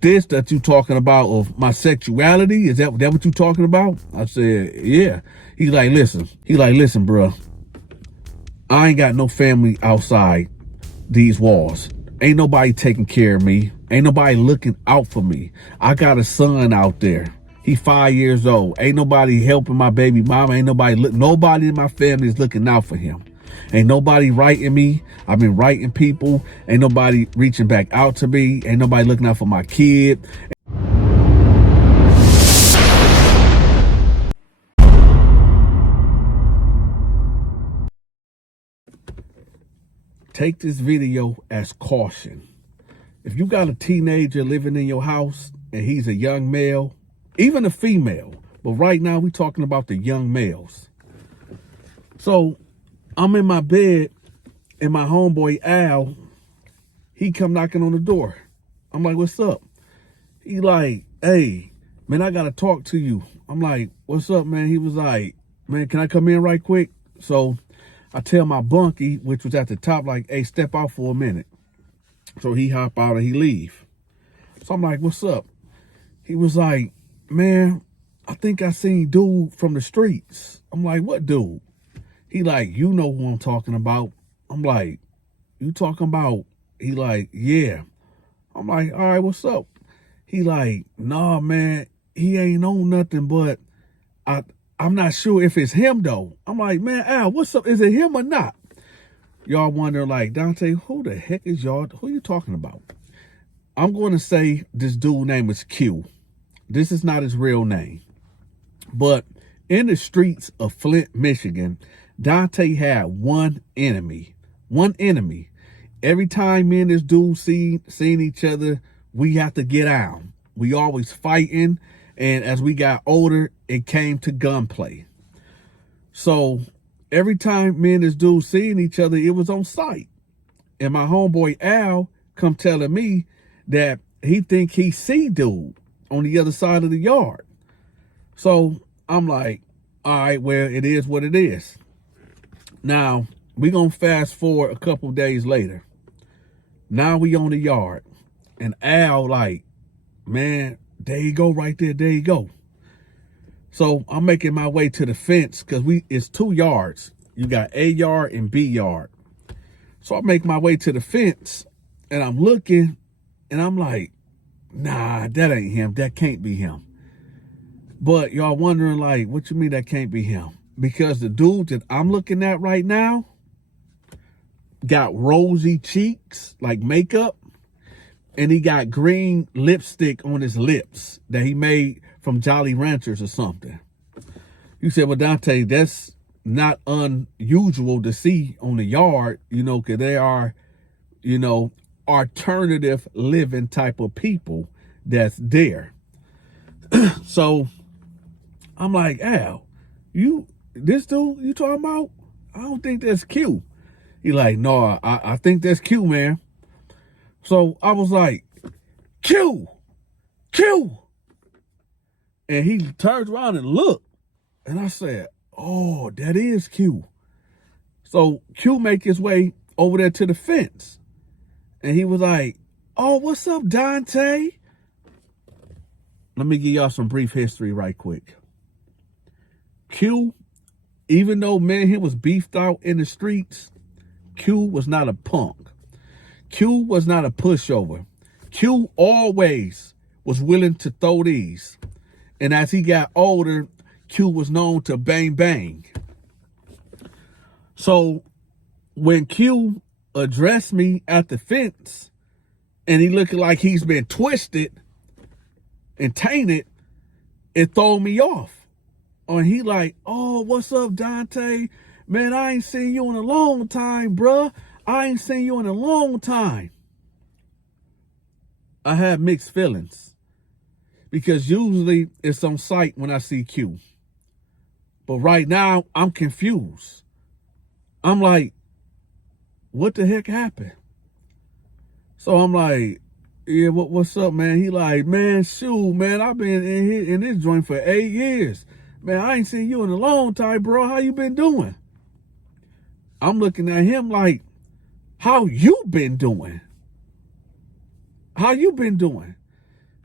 like this that you talking about of my sexuality? Is that what you talking about? I said, yeah. He's like, listen. He like, listen, bro. I ain't got no family outside these walls. Ain't nobody taking care of me. Ain't nobody looking out for me. I got a son out there. He 5 years old. Ain't nobody helping my baby mama. Ain't nobody in my family is looking out for him. Ain't nobody writing me. I've been writing people. Ain't nobody reaching back out to me. Ain't nobody looking out for my kid. Take this video as caution. If you got a teenager living in your house and he's a young male, even a female, but right now we're talking about the young males. So I'm in my bed and my homeboy Al, he come knocking on the door. I'm like, what's up? He like, hey, man, I got to talk to you. I'm like, what's up, man? He was like, man, can I come in right quick? So I tell my bunkie, which was at the top, like, hey, step out for a minute. So he hop out and he leave. So I'm like, what's up? He was like, man, I think I seen dude from the streets. I'm like, what dude? He like, you know who I'm talking about. I'm like, you talking about? He like, yeah. I'm like, all right, what's up? He like, nah, man, he ain't on nothing, but I'm not sure if it's him though. I'm like, man, Al, what's up? Is it him or not? Y'all wonder like, Dante, who the heck is y'all? Who you talking about? I'm going to say this dude name is Q. This is not his real name. But in the streets of Flint, Michigan, Dante had one enemy. One enemy. Every time me and this dude seen each other, we have to get out. We always fighting. And as we got older, it came to gunplay. So every time me and this dude seeing each other, it was on sight. And my homeboy Al come telling me that he think he see dude on the other side of the yard. So I'm like, all right, well, it is what it is. Now, we gonna fast forward a couple days later. Now we on the yard. And Al like, man, there you go right there, there you go. So I'm making my way to the fence because it's 2 yards. You got A yard and B yard. So I make my way to the fence and I'm looking and I'm like, nah, that ain't him. That can't be him. But y'all wondering like, what you mean that can't be him? Because the dude that I'm looking at right now got rosy cheeks, like makeup, and he got green lipstick on his lips that he made from Jolly Ranchers or something. You said, well, Dante, that's not unusual to see on the yard, you know, because they are, you know, alternative living type of people that's there. So I'm like, Al, this dude you talking about? I don't think that's Q. He like, no, I think that's Q, man. So I was like, Q. And he turns around and looked. And I said, oh, that is Q. So Q make his way over there to the fence. And he was like, oh, what's up, Dante? Let me give y'all some brief history right quick. Q, even though man, he was beefed out in the streets, Q was not a punk. Q was not a pushover. Q always was willing to throw these. And as he got older, Q was known to bang bang. So when Q addressed me at the fence and he looking like he's been twisted and tainted, it threw me off. And he like, oh, what's up, Dante? Man, I ain't seen you in a long time, bruh. I ain't seen you in a long time. I had mixed feelings because usually it's on sight when I see Q. But right now, I'm confused. I'm like, what the heck happened? So I'm like, yeah, what's up, man? He like, man, shoot, man, I've been in this joint for 8 years. Man, I ain't seen you in a long time, bro. How you been doing? I'm looking at him like, how you been doing? How you been doing?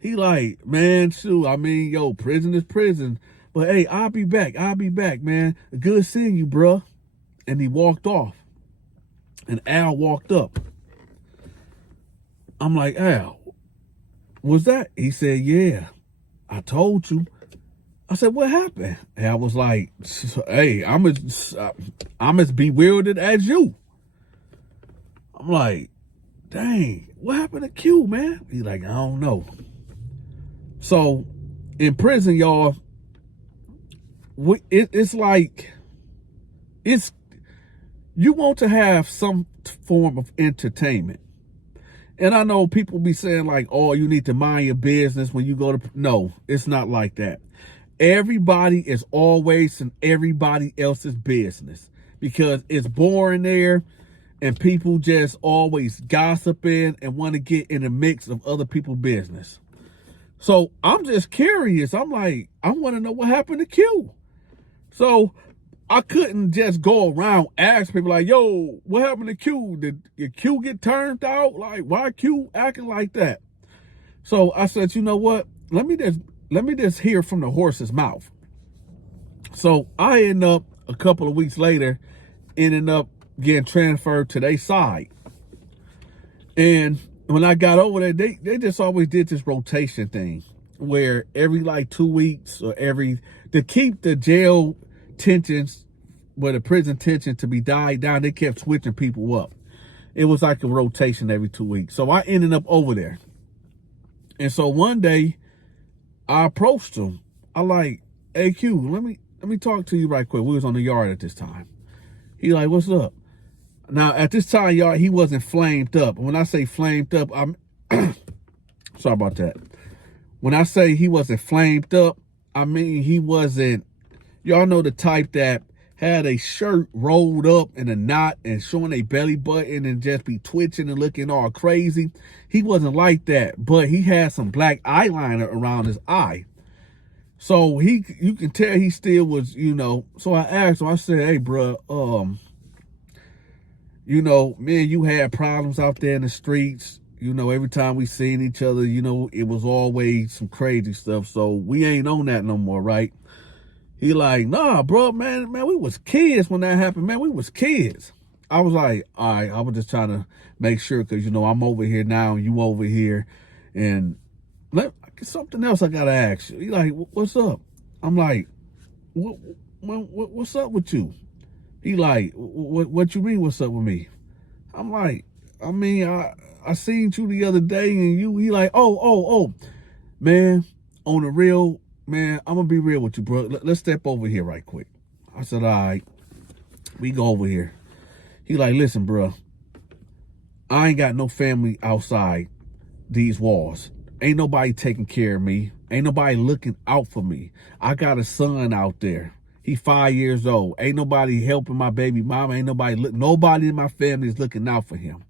He like, man, shoot, I mean, yo, prison is prison. But hey, I'll be back, man. Good seeing you, bruh. And he walked off. And Al walked up. I'm like, Al, was that? He said, yeah, I told you. I said, what happened? And I was like, hey, I'm as bewildered as you. I'm like, dang, what happened to Q, man? He's like, I don't know. So in prison, y'all, it's like, you want to have some form of entertainment. And I know people be saying like, oh, you need to mind your business when you go to, no, it's not like that. Everybody is always in everybody else's business because it's boring there and people just always gossiping and want to get in the mix of other people's business. So I'm just curious. I'm like, I want to know what happened to Q. So I couldn't just go around ask people like, yo, what happened to Q? Did Q get turned out? Like, why Q acting like that? So I said, you know what? Let me just hear from the horse's mouth. So I end up a couple of weeks later, ending up getting transferred to their side. And when I got over there, they just always did this rotation thing where every like 2 weeks or to keep the jail tensions, where the prison tension to be died down, they kept switching people up. It was like a rotation every 2 weeks. So I ended up over there. And so one day I approached him. I like, hey Q, let me talk to you right quick. We was on the yard at this time. He like, what's up? Now at this time, y'all, he wasn't flamed up. When I say flamed up, I'm sorry about that. When I say he wasn't flamed up, I mean he wasn't, y'all know the type that had a shirt rolled up in a knot and showing a belly button and just be twitching and looking all crazy. He wasn't like that, but he had some black eyeliner around his eye. So you can tell he still was, you know. So I asked him, I said, hey, bro, you know, me and you had problems out there in the streets. You know, every time we seen each other, you know, it was always some crazy stuff. So we ain't on that no more, right? He like, nah, bro, man, we was kids when that happened, man. We was kids. I was like, all right, I was just trying to make sure because, you know, I'm over here now and you over here. And something else I got to ask you. He like, what's up? I'm like, what's up with you? He like, what you mean, what's up with me? I'm like, I mean, I seen you the other day and he like, oh, man, on the real, man, I'm going to be real with you, bro. Let's step over here right quick. I said, all right, we go over here. He like, listen, bro, I ain't got no family outside these walls. Ain't nobody taking care of me. Ain't nobody looking out for me. I got a son out there. He 5 years old. Ain't nobody helping my baby mama. Ain't nobody in my family is looking out for him.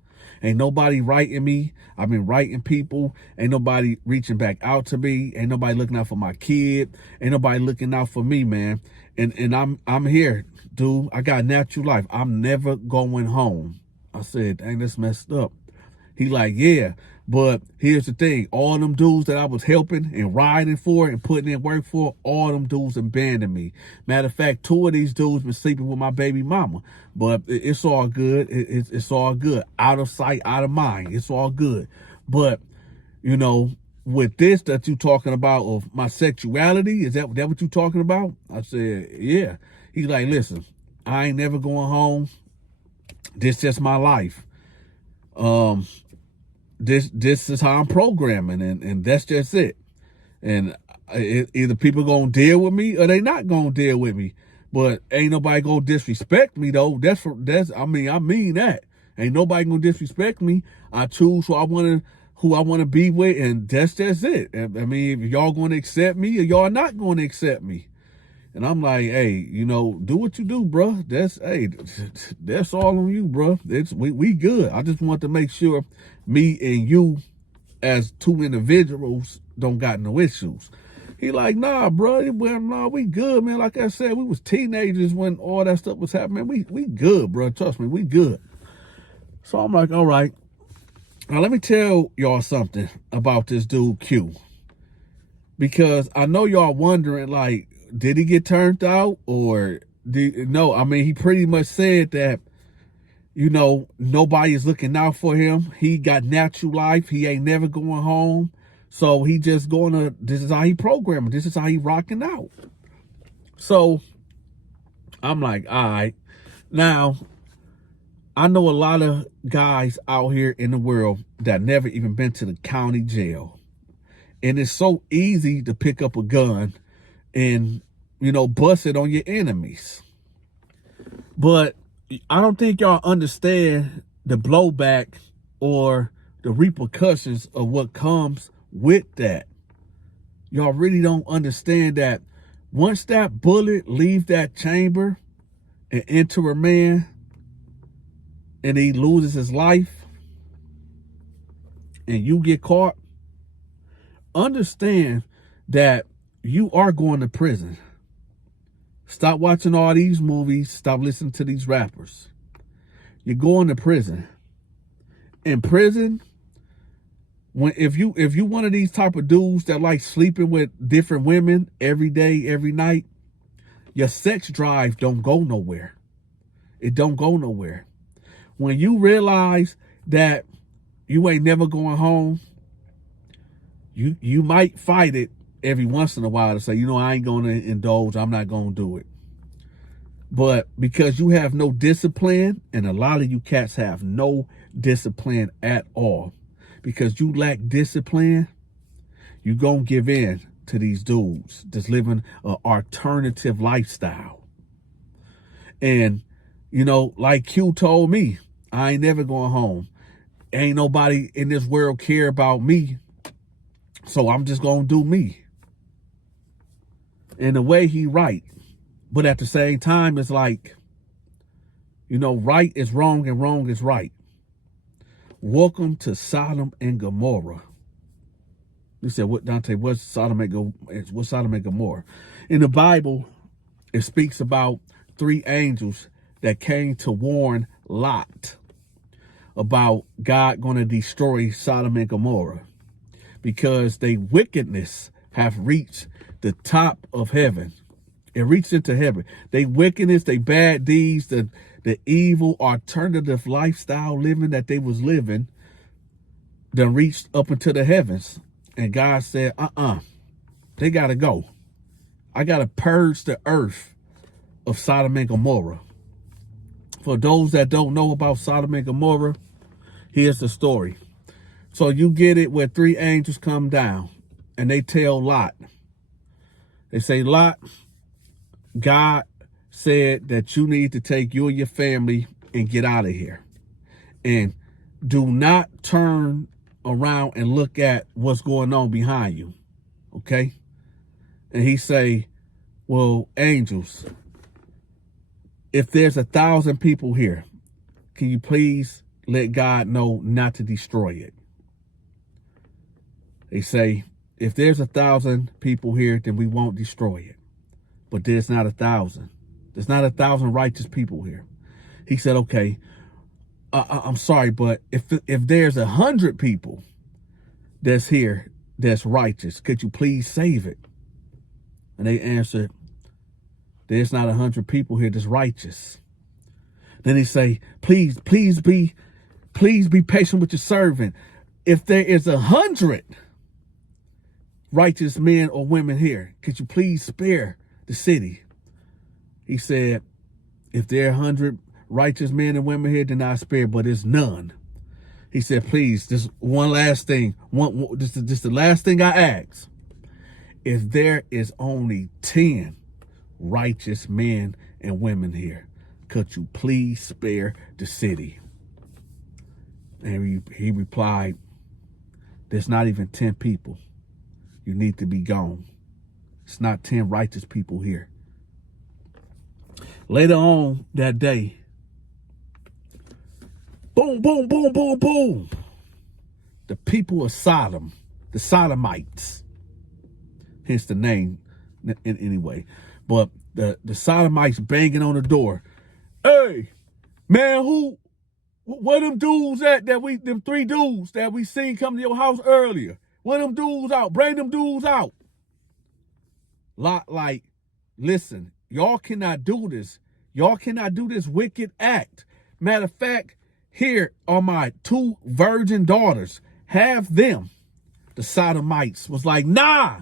Ain't nobody writing me. I've been writing people. Ain't nobody reaching back out to me. Ain't nobody looking out for my kid. Ain't nobody looking out for me, man. And I'm here, dude. I got a natural life. I'm never going home. I said, dang, that's messed up. He like, yeah, but here's the thing. All them dudes that I was helping and riding for and putting in work for, all them dudes abandoned me. Matter of fact, 2 of these dudes been sleeping with my baby mama. But it's all good. It's all good. Out of sight, out of mind. It's all good. But, you know, with this that you talking about of my sexuality, is that what you talking about? I said, yeah. He's like, listen, I ain't never going home. This just my life. This is how I'm programming, and that's just it. And either people gonna deal with me or they not gonna deal with me. But ain't nobody gonna disrespect me though. I mean that. Ain't nobody gonna disrespect me. I choose who I wanna be with, and that's just it. I mean, if y'all gonna accept me or y'all not gonna accept me. And I'm like, hey, you know, do what you do, bro. That's all on you, bro. We good. I just want to make sure me and you as 2 individuals don't got no issues. He like, nah, bro. Well, nah, we good, man. Like I said, we was teenagers when all that stuff was happening. We good, bro. Trust me, we good. So I'm like, all right. Now let me tell y'all something about this dude Q. Because I know y'all wondering, like, did he get turned out or no? I mean, he pretty much said that, you know, nobody is looking out for him. He got natural life. He ain't never going home. So he just this is how he programming. This is how he rocking out. So I'm like, all right. Now, I know a lot of guys out here in the world that never even been to the county jail. And it's so easy to pick up a gun and, you know, bust it on your enemies. But I don't think y'all understand the blowback or the repercussions of what comes with that. Y'all really don't understand that once that bullet leaves that chamber and enter a man and he loses his life and you get caught, understand that you are going to prison. Stop watching all these movies. Stop listening to these rappers. You're going to prison. In prison, if you one of these type of dudes that like sleeping with different women every day, every night, your sex drive don't go nowhere. It don't go nowhere. When you realize that you ain't never going home, you might fight it every once in a while to say, you know, I ain't going to indulge. I'm not going to do it. But because you have no discipline, and a lot of you cats have no discipline at all, because you lack discipline, you going to give in to these dudes that's living an alternative lifestyle. And, you know, like Q told me, I ain't never going home. Ain't nobody in this world care about me. So I'm just going to do me. In a way, he right. But at the same time, it's like, you know, right is wrong and wrong is right. Welcome to Sodom and Gomorrah. You said, what, Dante, what's Sodom and Gomorrah? In the Bible, it speaks about 3 angels that came to warn Lot about God going to destroy Sodom and Gomorrah because their wickedness have reached the top of heaven. It reached into heaven. They wickedness, they bad deeds, the evil alternative lifestyle living that they was living, then reached up into the heavens. And God said, they got to go. I got to purge the earth of Sodom and Gomorrah. For those that don't know about Sodom and Gomorrah, here's the story. So you get it where 3 angels come down and they tell Lot. They say, Lot, God said that you need to take you and your family and get out of here. And do not turn around and look at what's going on behind you. Okay? And he say, well, angels, if there's 1,000 people here, can you please let God know not to destroy it? They say, if there's 1,000 people here, then we won't destroy it. But there's not 1,000. There's not 1,000 righteous people here. He said, okay, I'm sorry, but if there's 100 people that's here that's righteous, could you please save it? And they answered, there's not 100 people here that's righteous. Then he say, please be patient with your servant. If there is 100 righteous men or women here, could you please spare the city? He said, if there are 100 righteous men and women here, then I spare, but it's none. He said, please, just one last thing. This is the last thing I ask. If there is only 10 righteous men and women here, could you please spare the city? And he replied, there's not even 10 people. You need to be gone. It's not 10 righteous people here. Later on that day, boom, boom, boom, boom, boom. The people of Sodom, the Sodomites, hence the name anyway. But the Sodomites banging on the door. Hey, man, where them dudes at them 3 dudes that we seen come to your house earlier? Where them dudes out? Bring them dudes out. Like, listen, y'all cannot do this. Y'all cannot do this wicked act. Matter of fact, here are my 2 virgin daughters. Have them. The Sodomites was like, nah,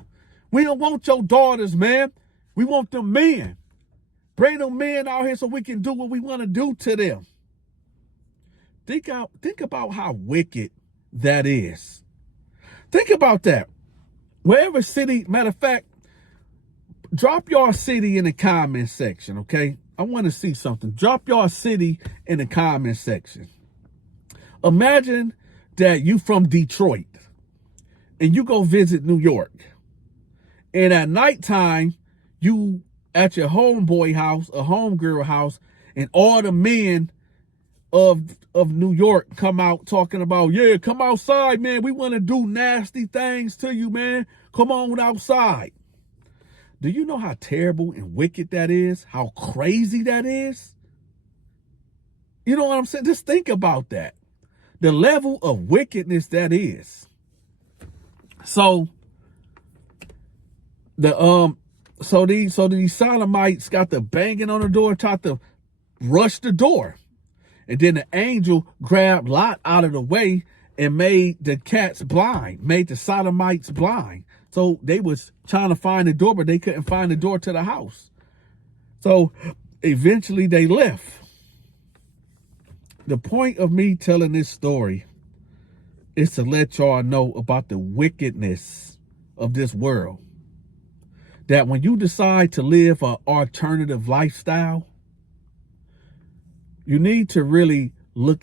we don't want your daughters, man. We want them men. Bring them men out here so we can do what we want to do to them. Think about how wicked that is. Think about that. Wherever city, matter of fact, drop your city in the comment section, okay? I want to see something. Drop your city in the comment section. Imagine that you from Detroit and you go visit New York. And at nighttime, you at your homeboy house, a homegirl house, and all the men of New York come out talking about, yeah, come outside, man. We want to do nasty things to you, man. Come on outside. Do you know how terrible and wicked that is? How crazy that is? You know what I'm saying? Just think about that. The level of wickedness that is. So these Sodomites got the banging on the door and tried to rush the door. And then the angel grabbed Lot out of the way and made the cats blind, made the Sodomites blind. So they was trying to find the door, but they couldn't find the door to the house. So eventually they left. The point of me telling this story is to let y'all know about the wickedness of this world. That when you decide to live an alternative lifestyle, you need to really look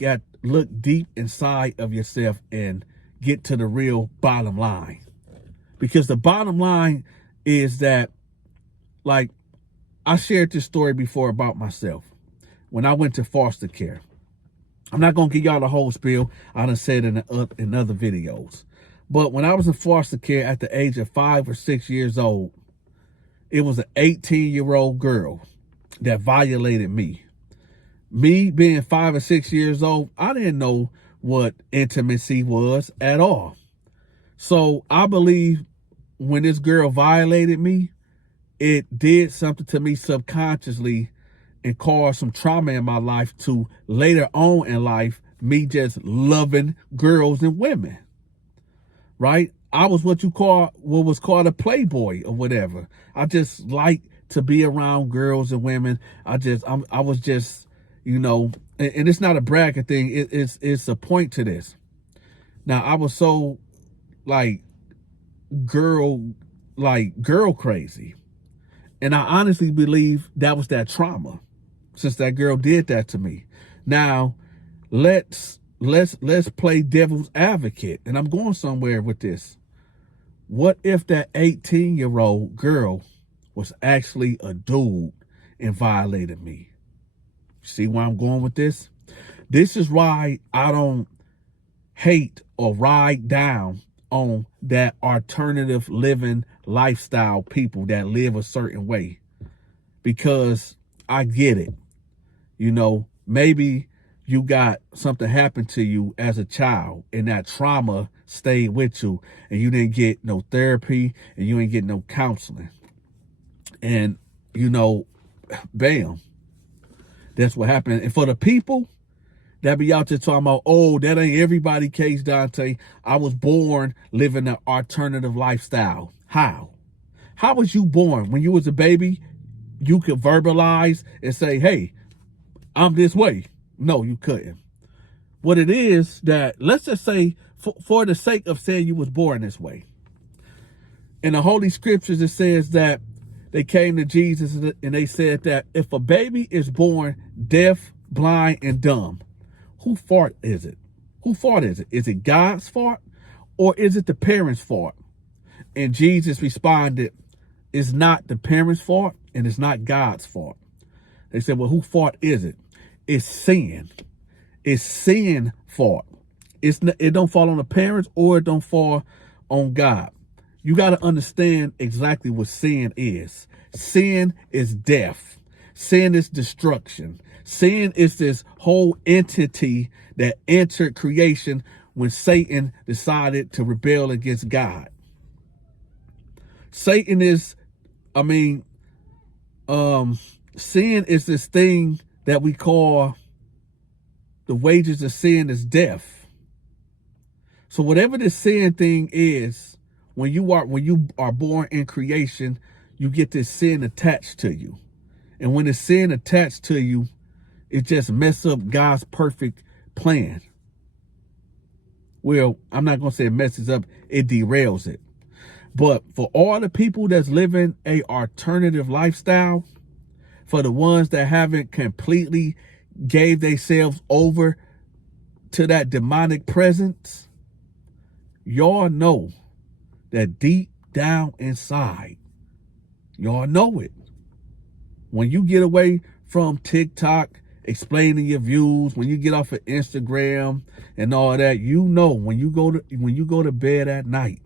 deep inside of yourself and get to the real bottom line. Because the bottom line is that, like, I shared this story before about myself when I went to foster care. I'm not going to give y'all the whole spiel. I done said in other videos. But when I was in foster care at the age of 5 or 6 years old, it was an 18-year-old girl that violated me. Me being 5 or 6 years old, I didn't know what intimacy was at all. So I believe when this girl violated me, it did something to me subconsciously and caused some trauma in my life to later on in life, me just loving girls and women, right? I was what was called a playboy or whatever. I just like to be around girls and women. I was just, you know, and it's not a bragging thing. It's a point to this. Now, I was so like girl crazy. And I honestly believe that was that trauma, since that girl did that to me. Now, let's play devil's advocate. And I'm going somewhere with this. What if that 18-year-old girl was actually a dude and violated me? See where I'm going with this? This is why I don't hate or ride down on that alternative living lifestyle people that live a certain way, because I get it. You know, maybe you got something happen to you as a child and that trauma stayed with you and you didn't get no therapy and you ain't get no counseling. And, you know, bam, that's what happened. And for the people that be out there talking about, oh, that ain't everybody case, Dante. I was born living an alternative lifestyle. How? How was you born? When you was a baby, you could verbalize and say, hey, I'm this way. No, you couldn't. What it is that, let's just say, for the sake of saying you was born this way. In the Holy Scriptures, it says that they came to Jesus and they said that if a baby is born deaf, blind, and dumb, whose fault is it? Whose fault is it? Is it God's fault or is it the parents' fault? And Jesus responded, it's not the parents' fault and it's not God's fault. They said, well, whose fault is it? It's sin. It's sin fault. It don't fall on the parents or it don't fall on God. You got to understand exactly what sin is. Sin is death. Sin is destruction. Sin is this whole entity that entered creation when Satan decided to rebel against God. Satan is I mean, sin is this thing that we call, the wages of sin is death. So whatever the sin thing is, when you are born in creation, you get this sin attached to you. And when the sin attached to you, it just messes up God's perfect plan. Well, I'm not going to say it messes up, it derails it. But for all the people that's living a alternative lifestyle, for the ones that haven't completely gave themselves over to that demonic presence, y'all know that deep down inside, y'all know it. When you get away from TikTok explaining your views, when you get off of Instagram and all that, you know when you go to bed at night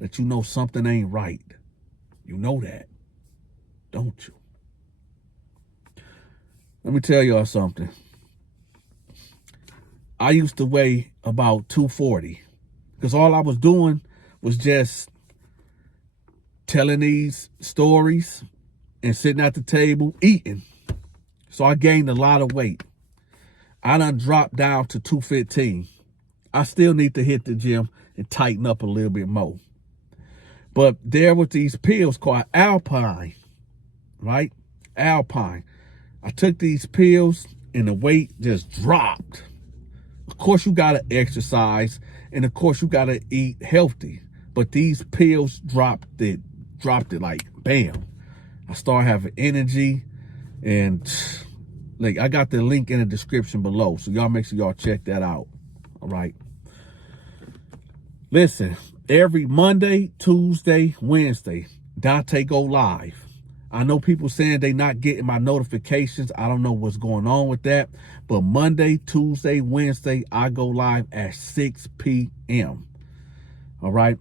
that you know something ain't right. You know that, don't you? Let me tell y'all something. I used to weigh about 240 because all I was doing was just telling these stories and sitting at the table eating. So I gained a lot of weight. I done dropped down to 215. I still need to hit the gym and tighten up a little bit more. But there was these pills called Alpine, right? Alpine. I took these pills and the weight just dropped. Of course, you got to exercise, and of course, you got to eat healthy. But these pills dropped it like bam. I started having energy, and like I got the link in the description below. So y'all make sure y'all check that out. All right. Listen, every Monday, Tuesday, Wednesday, Dante go live. I know people saying they not getting my notifications. I don't know what's going on with that. But Monday, Tuesday, Wednesday, I go live at 6 p.m. All right.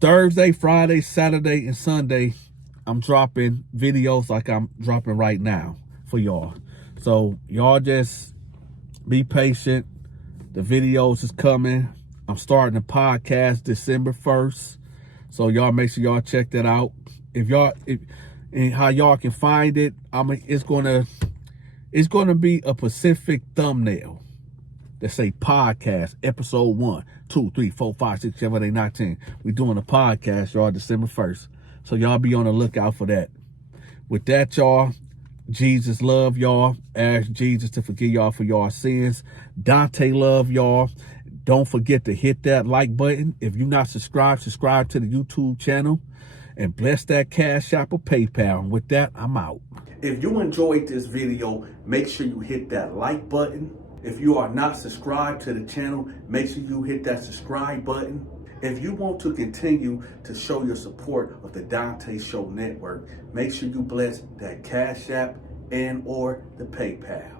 Thursday, Friday, Saturday, and Sunday, I'm dropping videos like I'm dropping right now for y'all. So y'all just be patient. The videos is coming. I'm starting a podcast December 1st. So y'all make sure y'all check that out. And how y'all can find it, it's gonna be a specific thumbnail that say podcast episode 1, 2, 3, 4, 5, 6, 7, 8, 9, 10. We're doing a podcast, y'all, December 1st. So y'all be on the lookout for that. With that, y'all, Jesus love y'all. Ask Jesus to forgive y'all for y'all sins. Dante love y'all. Don't forget to hit that like button. If you're not subscribed, subscribe to the YouTube channel. And bless that Cashapp or PayPal. And with that, I'm out. If you enjoyed this video, make sure you hit that like button. If you are not subscribed to the channel, make sure you hit that subscribe button. If you want to continue to show your support of the Donta Show Network, make sure you bless that Cashapp and or the PayPal.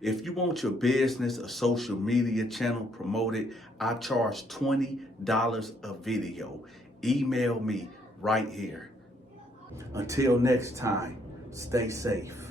If you want your business or social media channel promoted, I charge $20 a video. Email me right here. Until next time, stay safe.